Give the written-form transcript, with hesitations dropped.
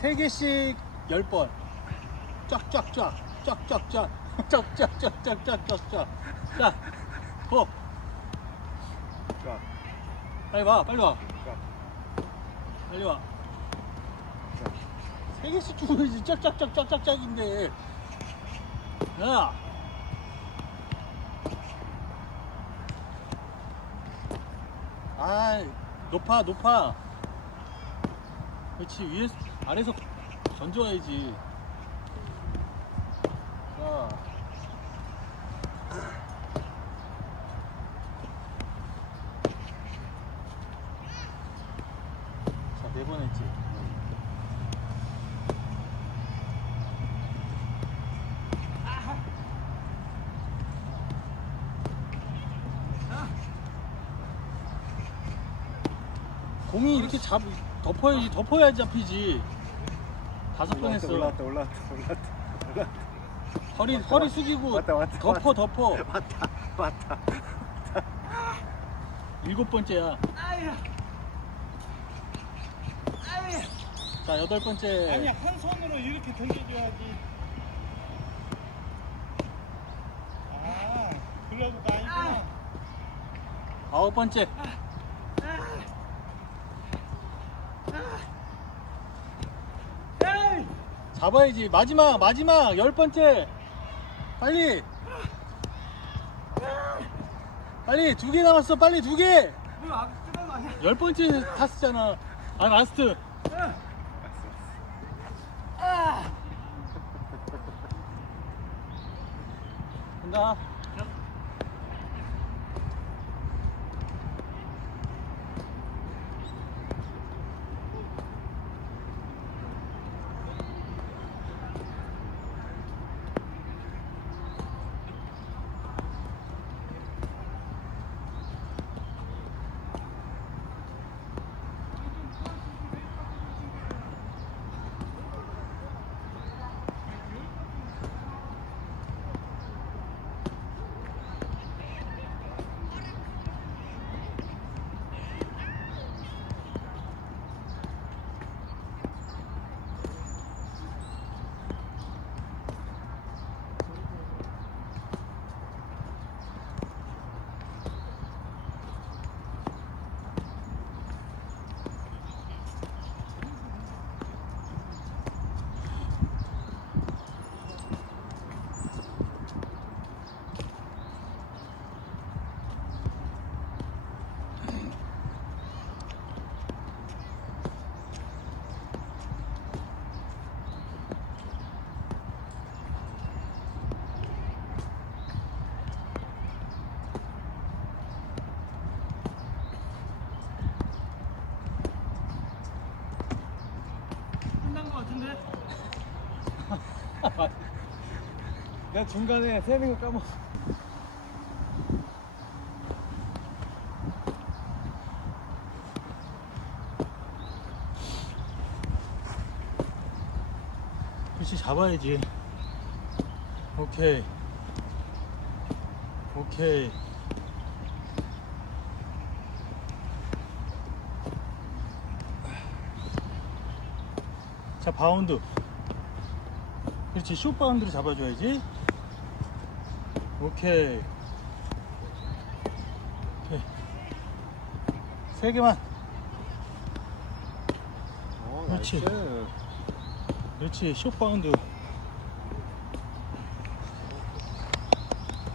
3개씩 10번. 쫙쫙쫙. 쫙쫙쫙. 쫙쫙쫙쫙쫙쫙. 자, 고. 자, 빨리 와, 빨리 와. 자, 빨리 와. 자. 3개씩 주고야지. 쫙쫙쫙쫙쫙쫙인데. 야. 아, 높아, 높아. 그렇지, 위에서, 아래서 던져야지. 자. 자, 4번 했지. 공이 이렇게 덮어야지, 덮어야지 잡히지. 5번 했어. 올라왔다. 허리 숙이고 왔다. 덮어. 맞다. 7번째야. 자, 8번째. 아니 한 손으로 이렇게 던져줘야지. 아 글러브가 아니구나. 9번째. 잡아야지. 마지막 10번째. 빨리 2개 남았어. 빨리 2개. 뭐 아까 끝난 거 아니야? 10번째 탔었잖아. 아, 라스트. 간다. 끝난 거 같은데? 내가 중간에 세는 거 까먹어. 그렇지, 잡아야지. 오케이. 자, 바운드. 그렇지, 숏 바운드를 잡아줘야지. 오케이. 3개만. 그렇지. 나이스. 그렇지, 숏 바운드.